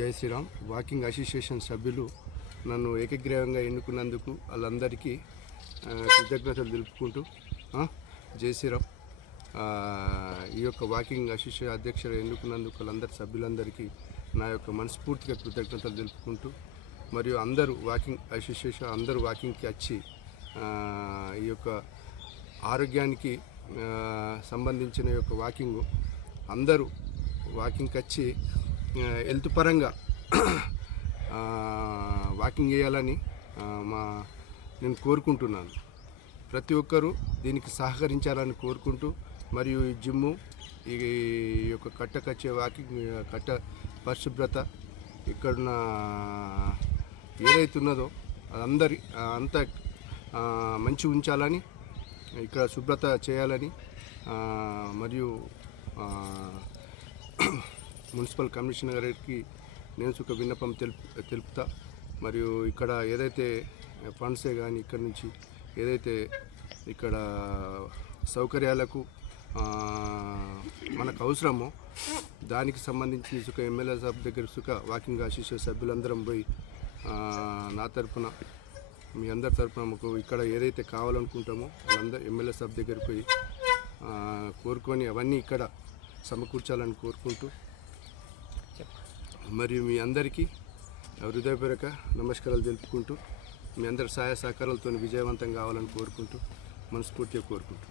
జై Sriram. Walking association సభ్యులు నన్ను ఏకగ్రీవంగా ఎన్నుకున్నందుకు వాళ్ళందరికీ కృతజ్ఞతలు తెలుపుకుంటూ జై శ్రీరామ్. ఈ యొక్క వాకింగ్ అసోసియేషన్ అధ్యక్షుడు ఎన్నుకున్నందుకు వాళ్ళందరి సభ్యులందరికీ నా యొక్క మనస్ఫూర్తిగా కృతజ్ఞతలు తెలుపుకుంటూ మరియు అందరూ వాకింగ్ అసోసియేషన్ అందరూ వాకింగ్కి వచ్చి ఈ యొక్క ఆరోగ్యానికి సంబంధించిన ఈ యొక్క వాకింగ్ అందరూ వాకింగ్కి వచ్చి హెల్త్ పరంగా వాకింగ్ చేయాలని మా నేను కోరుకుంటున్నాను. ప్రతి ఒక్కరూ దీనికి సహకరించాలని కోరుకుంటూ మరియు ఈ జిమ్ము ఈ యొక్క కట్టకచ్చే వాకింగ్ కట్ట పరిశుభ్రత ఇక్కడున్న ఏదైతే ఉన్నదో అందరి అంతా మంచి ఉంచాలని ఇక్కడ శుభ్రత చేయాలని మరియు మున్సిపల్ కమిషనర్ గారికి నేను సుఖ విన్నపం తెలుపు తెలుపుతా. మరియు ఇక్కడ ఏదైతే ఫండ్సే కానీ ఇక్కడ నుంచి ఏదైతే ఇక్కడ సౌకర్యాలకు మనకు అవసరమో దానికి సంబంధించి సుఖ ఎమ్మెల్యే సభ దగ్గర సుఖ వాకింగ్ అసోసియేషన్ సభ్యులందరం పోయి నా తరపున మీ అందరి తరపున మాకు ఇక్కడ ఏదైతే కావాలనుకుంటామో వాళ్ళందరూ ఎమ్మెల్యే సభ దగ్గరికి పోయి కోరుకొని అవన్నీ ఇక్కడ సమకూర్చాలని కోరుకుంటూ మరియు మీ అందరికీ హృదయపూర్వక నమస్కారాలు తెలుపుకుంటూ మీ అందరి సహాయ సహకారాలతో విజయవంతం కావాలని కోరుకుంటూ మనస్ఫూర్తిగా కోరుకుంటూ